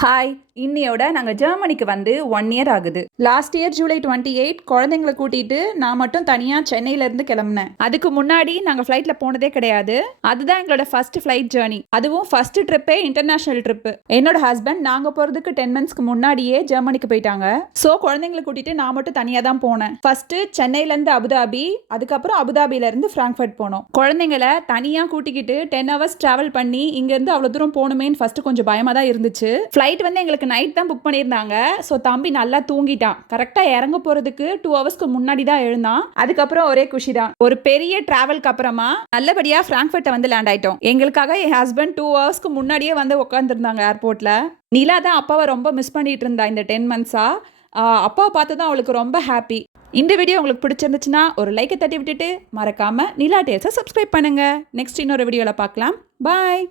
Hi, இன்னையோட நாங்கள் ஜெர்மனிக்கு வந்து 1 இயர் ஆகுது. லாஸ்ட் இயர் ஜூலை 28 குழந்தைங்களை கூட்டிட்டு நான் மட்டும் தனியாக சென்னையிலேருந்து கிளம்புனேன். அதுக்கு முன்னாடி நாங்கள் ஃப்ளைட்டில் போனதே கிடையாது. அதுதான் எங்களோட ஃபர்ஸ்ட் ஃப்ளைட் ஜேர்னி. அதுவும் ஃபர்ஸ்ட் ட்ரிப்பே இன்டர்நேஷனல் ட்ரிப்பு. என்னோட ஹஸ்பண்ட் நாங்கள் போகிறதுக்கு 10 மந்த்ஸ்க்கு முன்னாடியே ஜெர்மனிக்கு போயிட்டாங்க. ஸோ குழந்தைங்களை கூட்டிட்டு நான் மட்டும் தனியாக தான் போனேன். ஃபர்ஸ்ட் சென்னையிலேருந்து அபுதாபி, அதுக்கப்புறம் அபுதாபியிலேருந்து ஃப்ராங்க்ஃபர்ட் போனோம். குழந்தைங்களை தனியாக கூட்டிக்கிட்டு 10 ஹவர்ஸ் ட்ராவல் பண்ணி இங்கேருந்து அவ்வளோ தூரம் போகணுமேன்னு ஃபர்ஸ்ட் கொஞ்சம் பயமாக தான் இருந்துச்சு. ஃப்ளைட் வந்து எங்களுக்கு நைட் தான் புக் பண்ணியிருந்தாங்க. ஸோ தம்பி நல்லா தூங்கிட்டான். கரெக்டாக இறங்க போகிறதுக்கு 2 ஹவர்ஸ்க்கு முன்னாடி தான் எழுந்தான். அதுக்கப்புறம் ஒரே குஷி தான். ஒரு பெரிய டிராவல்க்கு அப்புறமா நல்லபடியாக ஃப்ராங்க்ஃபர்ட்டை வந்து லேண்ட் ஆயிட்டோம். எங்களுக்காக என் ஹஸ்பண்ட் 2 ஹவர்ஸ்க்கு முன்னாடியே வந்து உட்காந்துருந்தாங்க ஏர்போர்ட்டில். நிலா தான் அப்பாவை ரொம்ப மிஸ் பண்ணிட்டு இருந்தா இந்த 10 மந்த்ஸாக. அப்பாவை பார்த்து தான் அவளுக்கு ரொம்ப ஹாப்பி. இந்த வீடியோ உங்களுக்கு பிடிச்சிருந்துச்சுன்னா ஒரு லைக்கை தட்டி விட்டுட்டு மறக்காமல் நிலா டேல்ஸை சப்ஸ்கிரைப் பண்ணுங்கள். நெக்ஸ்ட் இன்னொரு வீடியோவில் பார்க்கலாம். பாய்.